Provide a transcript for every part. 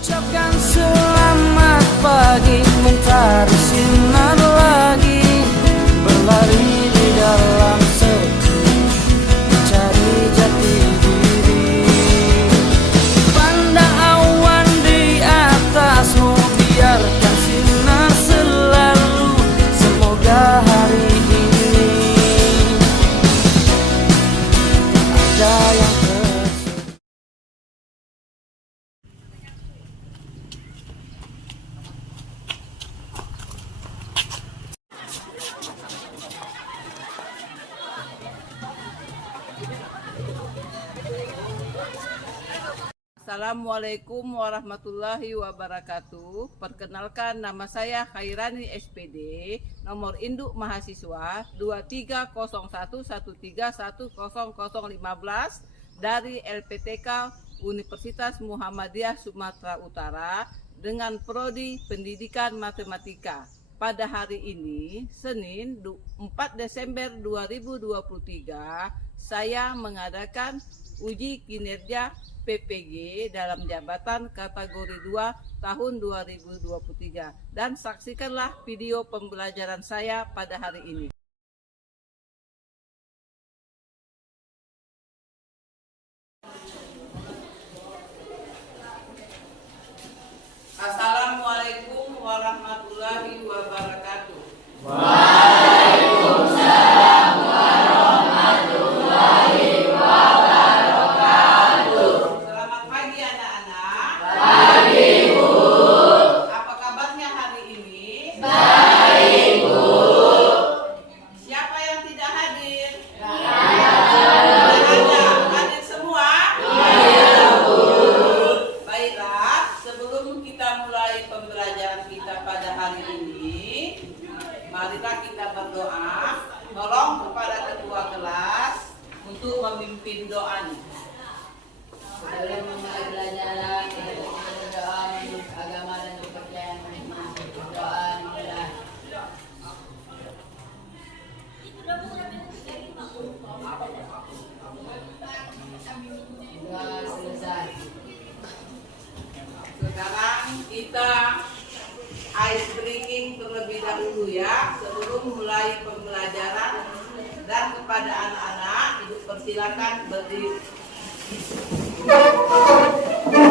Ucapkan selamat pagi, mentari sinar lagi, berlari di dalam sepi, mencari jati diri. Pandang awan di atasmu, biarkan sinar selalu, semoga hari ini ada yang Assalamualaikum warahmatullahi wabarakatuh. Perkenalkan, nama saya Khairani SPD, nomor induk mahasiswa 230113100015 dari LPTK Universitas Muhammadiyah Sumatera Utara dengan prodi Pendidikan Matematika. Pada hari ini, Senin 4 Desember 2023, saya mengadakan uji kinerja PPG dalam jabatan kategori 2 tahun 2023 dan saksikanlah video pembelajaran saya pada hari ini. Assalamualaikum warahmatullahi wabarakatuh. Waalaikumsalam warahmatullahi wabarakatuh. Selamat pagi anak-anak. Pagi, Bu. Apa kabarnya hari ini? Baik, Bu. Siapa yang tidak hadir? Tidak ada. Hadir semua? Iya, Bu. Baiklah, sebelum kita mulai pembelajaran kita pada hari ini, marilah kita berdoa. Tolong kepada ketua kelas untuk memimpin doanya. Sebelum memulai pelajaran, kita berdoa menurut agama dan kepercayaan masing-masing. Berdoa dimulai. Doa selesai. Sekarang kita ice breaking terlebih dahulu ya, sebelum mulai pembelajaran. Dan kepada anak-anak, ibu persilakan berdiri. Maju,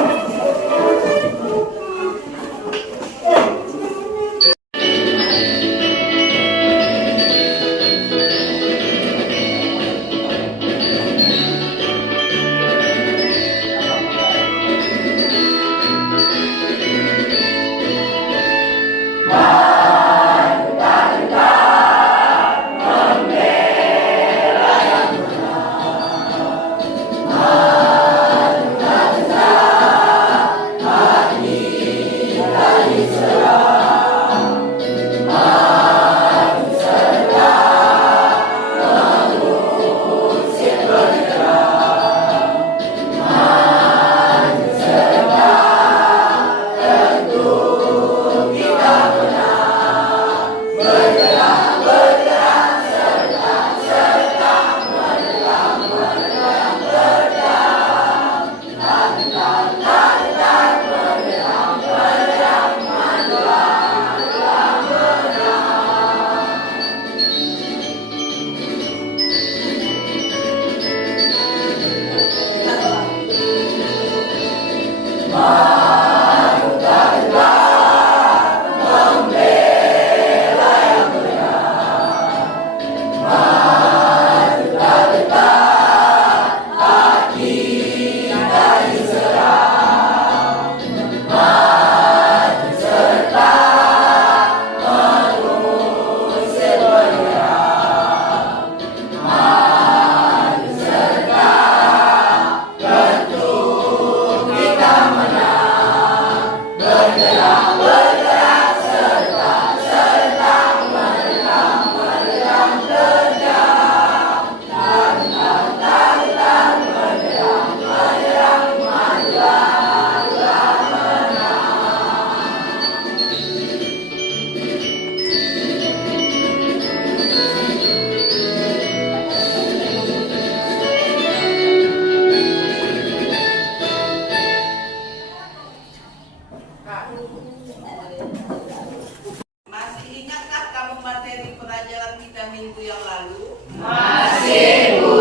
Masih ingatkah kamu materi pelajaran kita minggu yang lalu? Masih, Bu.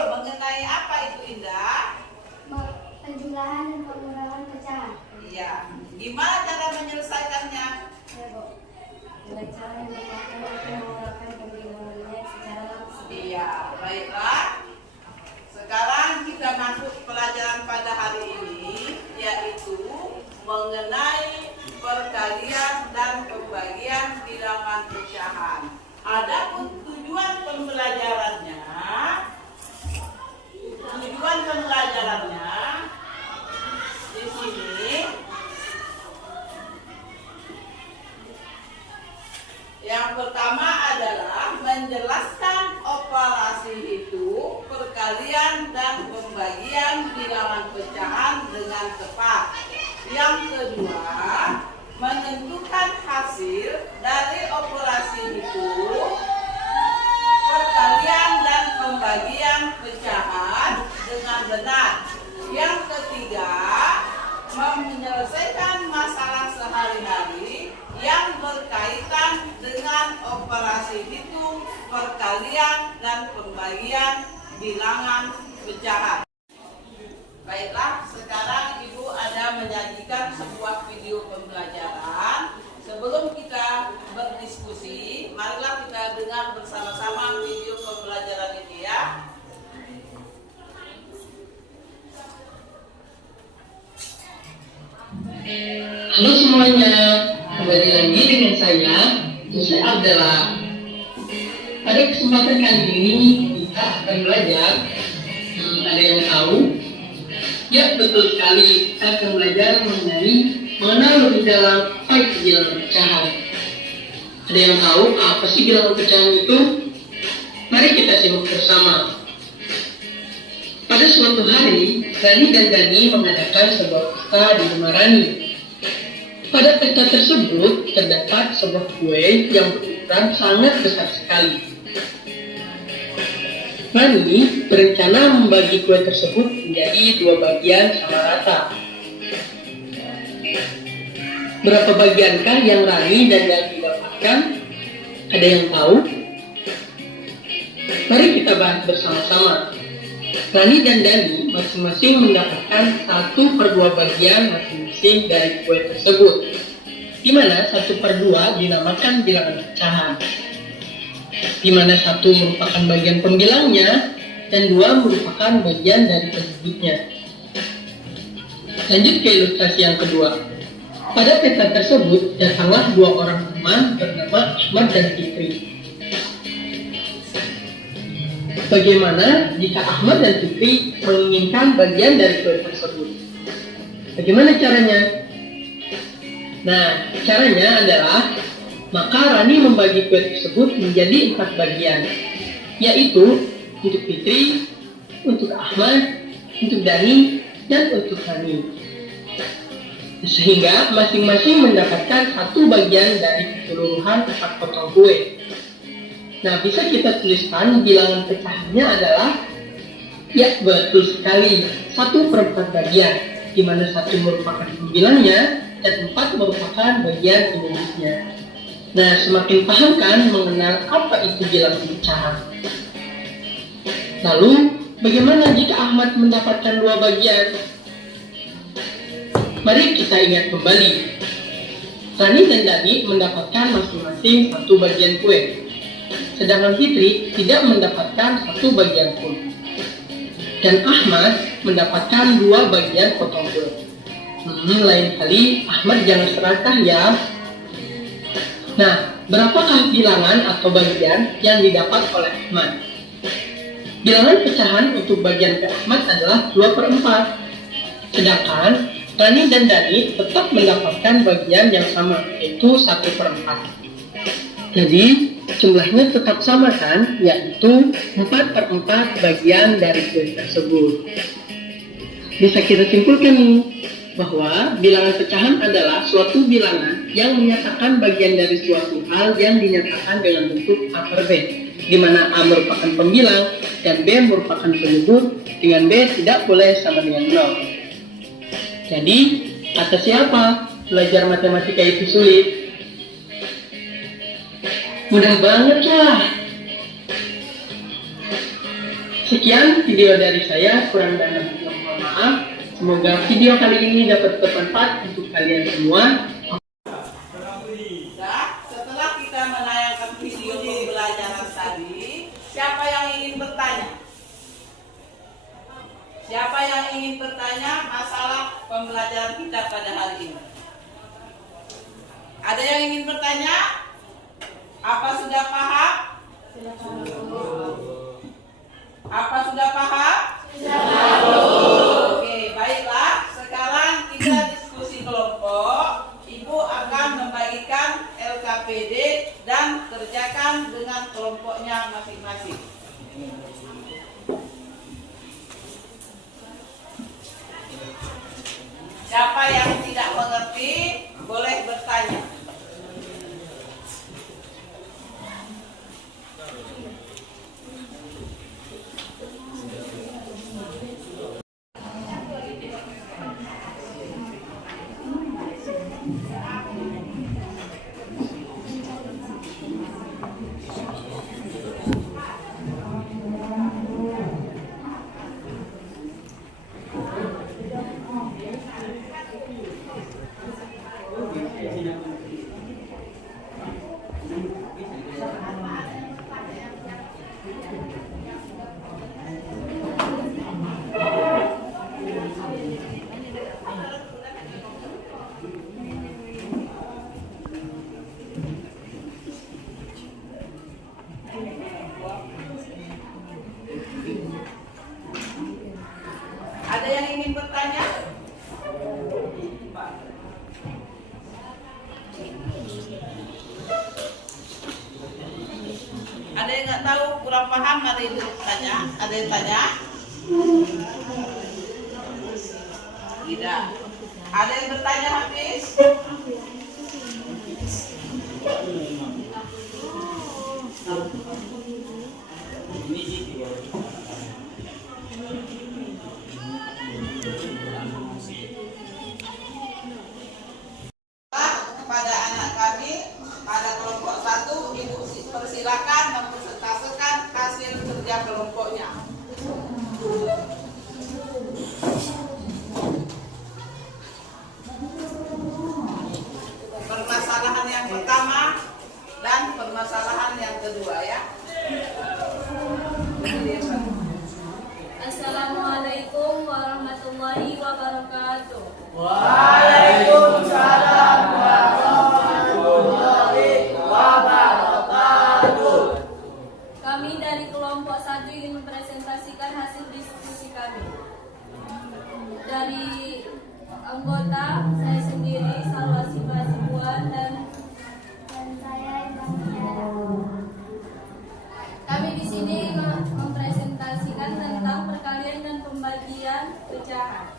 Mengenai apa itu, Indah? Penjumlahan dan pengurangan pecahan. Iya. Gimana cara menyelesaikannya? Ya, Bu. Dengan cara yang memakai mengurangkan pembilangannya secara langsung. Iya, baiklah. Sekarang kita masuk pelajaran pada hari ini, yaitu mengenai perkalian dan pembagian bilangan pecahan. Adapun tujuan pembelajarannya di sini yang pertama adalah menjelaskan operasi hitung, perkalian dan pembagian bilangan pecahan dengan tepat. Yang kedua, menentukan hasil dari operasi hitung, perkalian dan pembagian pecahan dengan benar. Yang ketiga, menyelesaikan masalah sehari-hari yang berkaitan dengan operasi hitung, perkalian dan pembagian bilangan pecahan. Baiklah, sekarang Ibu ada menyajikan sebuah video pembelajaran. Sebelum kita berdiskusi, marilah kita dengar bersama-sama video pembelajaran ini ya. Halo semuanya, kembali lagi dengan saya, Ustaz Abdallah. Pada kesempatan kali ini kita akan belajar. Ada yang tahu? Ya, betul sekali. Kita akan belajar mengenal lebih dalam apa itu bilangan pecahan. Ada yang tahu apa sih bilangan pecahan itu? Mari kita simak bersama. Pada suatu hari, Rani dan Dani mengadakan sebuah pesta di rumah Rani. Pada pesta tersebut terdapat sebuah kue yang berukuran sangat besar sekali. Rani berencana membagi kue tersebut menjadi 2 bagian sama rata. Berapa bagiankah yang Rani dan Dani dapatkan? Ada yang tahu? Mari kita bahas bersama-sama. Rani dan Dani masing-masing mendapatkan 1/2 bagian masing-masing dari kue tersebut, di mana 1/2 dinamakan bilangan pecahan, di mana 1 merupakan bagian pembilangnya dan 2 merupakan bagian dari penyebutnya. Lanjut ke ilustrasi yang kedua. Pada pesta tersebut datanglah 2 orang teman bernama Ahmad dan Fikri. Bagaimana jika Ahmad dan Fikri menginginkan bagian dari kue tersebut? Bagaimana caranya? Nah, caranya adalah maka Rani membagi kue tersebut menjadi 4 bagian, yaitu untuk Fikri, untuk Ahmad, untuk Dani, dan untuk Rani. Sehingga masing-masing mendapatkan 1 bagian dari keseluruhan 4 potong kue. Nah, bisa kita tuliskan bilangan pecahannya adalah, ya betul sekali, 1/4 bagian, di mana 1 merupakan pembilangnya dan 4 merupakan bagian penyebutnya. Nah, semakin paham kan mengenal apa itu bilangan pecahan. Lalu, bagaimana jika Ahmad mendapatkan 2 bagian? Mari kita ingat kembali. Rani dan Dani mendapatkan masing-masing 1 bagian kue. Sedangkan Fitri tidak mendapatkan 1 bagian pun. Dan Ahmad mendapatkan 2 bagian potong kue. Lain kali Ahmad jangan serakah ya. Nah, berapakah bilangan atau bagian yang didapat oleh Ahmad? Bilangan pecahan untuk bagian ke Ahmad adalah 2/4. Sedangkan Rani dan Dani tetap mendapatkan bagian yang sama, yaitu 1/4. Jadi, jumlahnya tetap sama kan, yaitu 4/4 bagian dari kue tersebut. Bisa kita simpulkan nih, bahwa bilangan pecahan adalah suatu bilangan yang menyatakan bagian dari suatu hal yang dinyatakan dengan bentuk A per B, di mana A merupakan pembilang dan B merupakan penyebut, dengan B tidak boleh sama dengan 0. Jadi, kata siapa? belajar matematika itu sulit? Mudah banget lah. Sekian video dari saya, kurang dan lebihnya mohon maaf. Semoga video kali ini dapat bermanfaat untuk kalian semua. Nah, setelah kita menayangkan video pembelajaran tadi, siapa yang ingin bertanya? Siapa yang ingin bertanya masalah pembelajaran kita pada hari ini? Ada yang ingin bertanya? Apa sudah paham? Apa sudah paham? Oke, baiklah. Sekarang kita diskusi kelompok. Ibu akan membagikan LKPD dan kerjakan dengan kelompoknya masing-masing. Siapa yang tidak mengerti boleh bertanya. Ada yang ingin bertanya? Ada yang nggak tahu, kurang paham, ada yang bertanya? Ada yang tanya? Tidak. Ada yang bertanya, Hafiz? Kepada anak kami pada kelompok 1, Ibu persilakan mempresentasikan hasil kerja kelompoknya. Permasalahan yang pertama dan permasalahan yang kedua ya. Assalamualaikum warahmatullahi wabarakatuh. Waalaikumsalam warahmatullahi wabarakatuh. Kami dari kelompok 1 ingin mempresentasikan hasil diskusi kami. Dari anggota, saya sendiri Salwasi Basibuan dan saya kami di sini mempresentasikan tentang perkalian dan pembagian pecahan.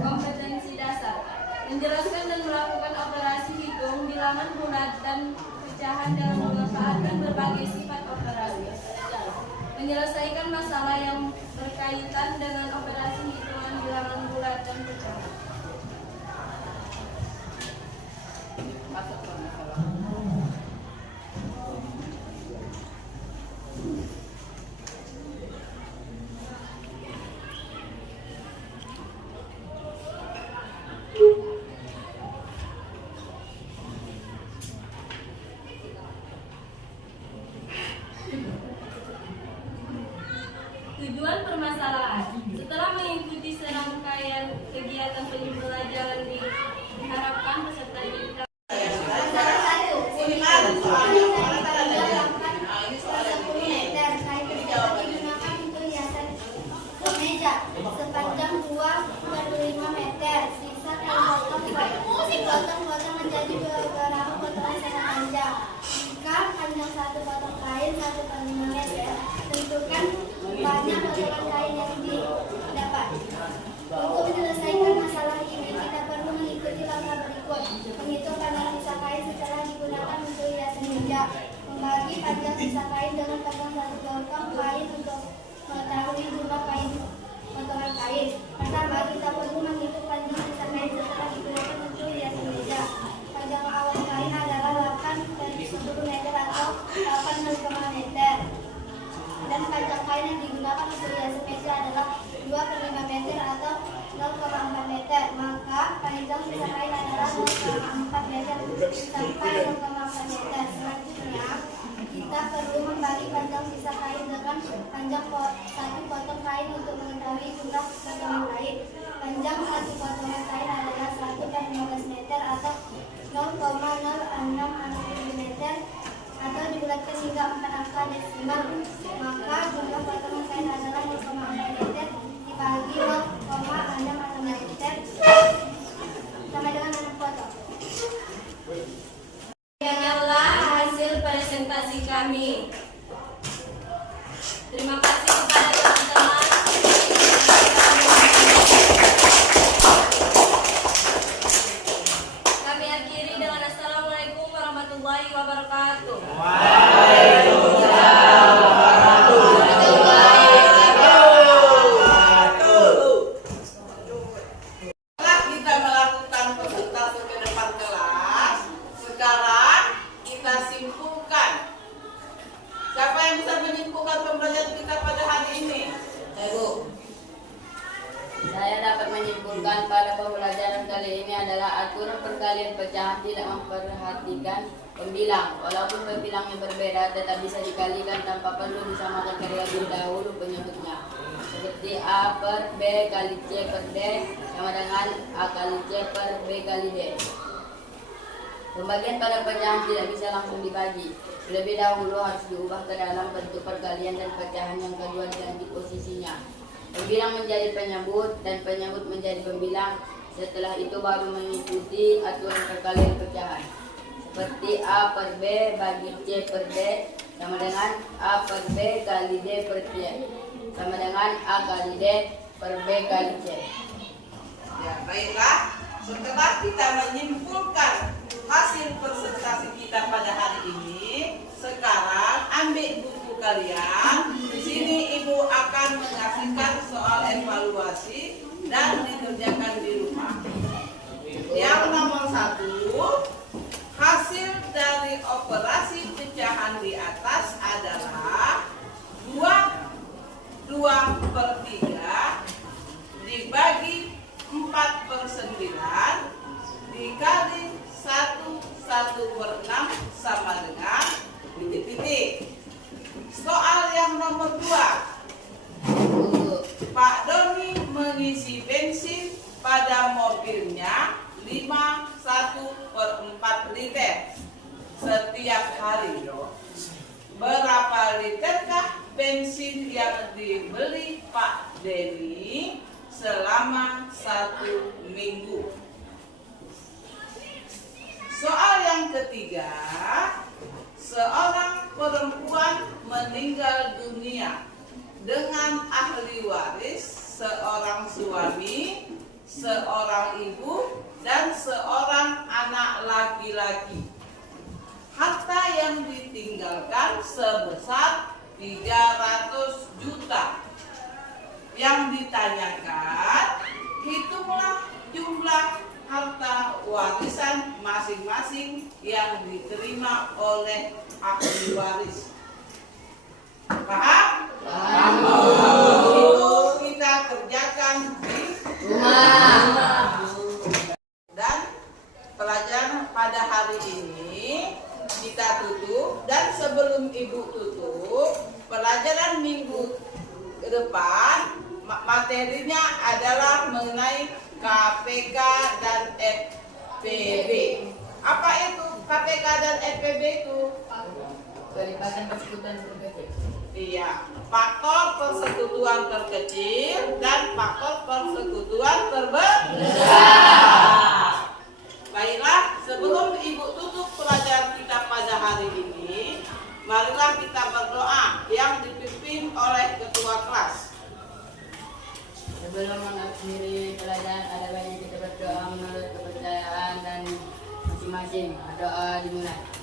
Kompetensi dasar menjelaskan dan melakukan operasi hitung bilangan bulat dan pecahan dalam memanfaatkan berbagai sifat operasi. Menyelesaikan masalah yang berkaitan dengan operasi hitungan bilangan bulat dan pecahan. Masuk permasalahan. Tujuan permasalahan. Setelah mengikuti serangkaian kegiatan pembelajaran diharapkan peserta didik sepanjang 2,5 meter, sisa potong-potong menjadi beberapa potongan sangat panjang. Jika panjang satu potong kain 1/5 meter, tentukan banyak potongan kain yang didapat. Untuk menyelesaikan masalah ini, kita perlu mengikuti langkah berikut: menghitung panjang sisa kain setelah digunakan untuk hiasan meja, Bagi panjang sisa kain dengan panjang 1 potong kain untuk mengetahui jumlah kain potongan kain. Pertama, kita perlu menghitung panjang sisa kain setelah digunakan untuk hias meja. Panjang awal kain adalah 8,10 meter atau 8,5 meter. Dan panjang kain yang digunakan untuk hias meja adalah 2,5 meter atau 0,4 meter. Maka panjang sisa kain adalah 0,4 meter sampai 0,4 meter. Selanjutnya, kita perlu membagi panjang sisa kain dengan panjang 1 potong kain untuk mengetahui jumlah potongan kain. Panjang 1 potongan kain adalah 1/15 meter atau 0,06 meter atau dibulatkan hingga 4 angka desimal. Maka jumlah potongan kain adalah 0,4 meter dibagi 0,6 meter sama dengan 6 potong. Demikianlah hasil presentasi kami. Terima kasih kepada teman-teman. Kami akhiri dengan Assalamualaikum warahmatullahi wabarakatuh. Setelah kita melakukan presentasi ke depan kelas, sekarang kita simpulkan. Siapa yang bisa menyimpulkan pembelajaran kita pada hari ini? Ibu, saya dapat menyimpulkan pada pembelajaran kali ini adalah aturan perkalian pecahan tidak memperhatikan pembilang. Walaupun pembilangnya berbeda, tetap bisa dikalikan tanpa perlu disamakan terlebih dahulu penyebutnya. Seperti A per B kali C per D sama dengan A kali C per B kali D. Pembagian pada pecahan tidak bisa langsung dibagi. Terlebih dahulu harus diubah ke dalam bentuk perkalian dan pecahan yang kedua diganti posisinya. Pembilang menjadi penyebut dan penyebut menjadi pembilang. Setelah itu baru mengikuti aturan perkalian pecahan. Seperti A per B bagi C per D sama dengan A per B kali D per C sama dengan A kali D per B kali C. Ya, baiklah. Setelah kita menyimpulkan hasil presentasi kita pada hari ini, sekarang ambil buku kalian. Di sini ibu akan mengasihkan soal evaluasi dan dikerjakan di rumah. Yang nomor 1, hasil dari operasi pecahan di atas adalah 2/3 dibagi 4/9 dikali 1/6 sama dengan titik-titik. Soal yang nomor 2, Pak Doni mengisi bensin pada mobilnya 1/4 liter setiap hari. Berapa literkah bensin yang dibeli Pak Deni selama 1 minggu? Soal yang ketiga, seorang perempuan meninggal dunia dengan ahli waris seorang suami, seorang ibu, dan seorang anak laki-laki. Harta yang ditinggalkan sebesar 300 juta. Yang ditanyakan, hitunglah jumlah harta warisan masing-masing yang diterima oleh ahli waris. Paham? Paham. Itu kita kerjakan di rumah. Dan pelajaran pada hari ini kita tutup, dan sebelum ibu tutup, pelajaran minggu ke depan materinya adalah mengenai KPK dan FPB. Apa itu KPK dan FPB itu? Kelipatan persekutuan terkecil. Iya, faktor persekutuan terkecil dan faktor persekutuan terbesar. Baiklah, sebelum ibu tutup pelajaran kita pada hari ini, marilah kita berdoa yang dipimpin oleh ketua kelas. Sebelum mengakhiri pelajaran, ada banyak kita berdoa menurut kepercayaan dan masing-masing. Doa dimulai.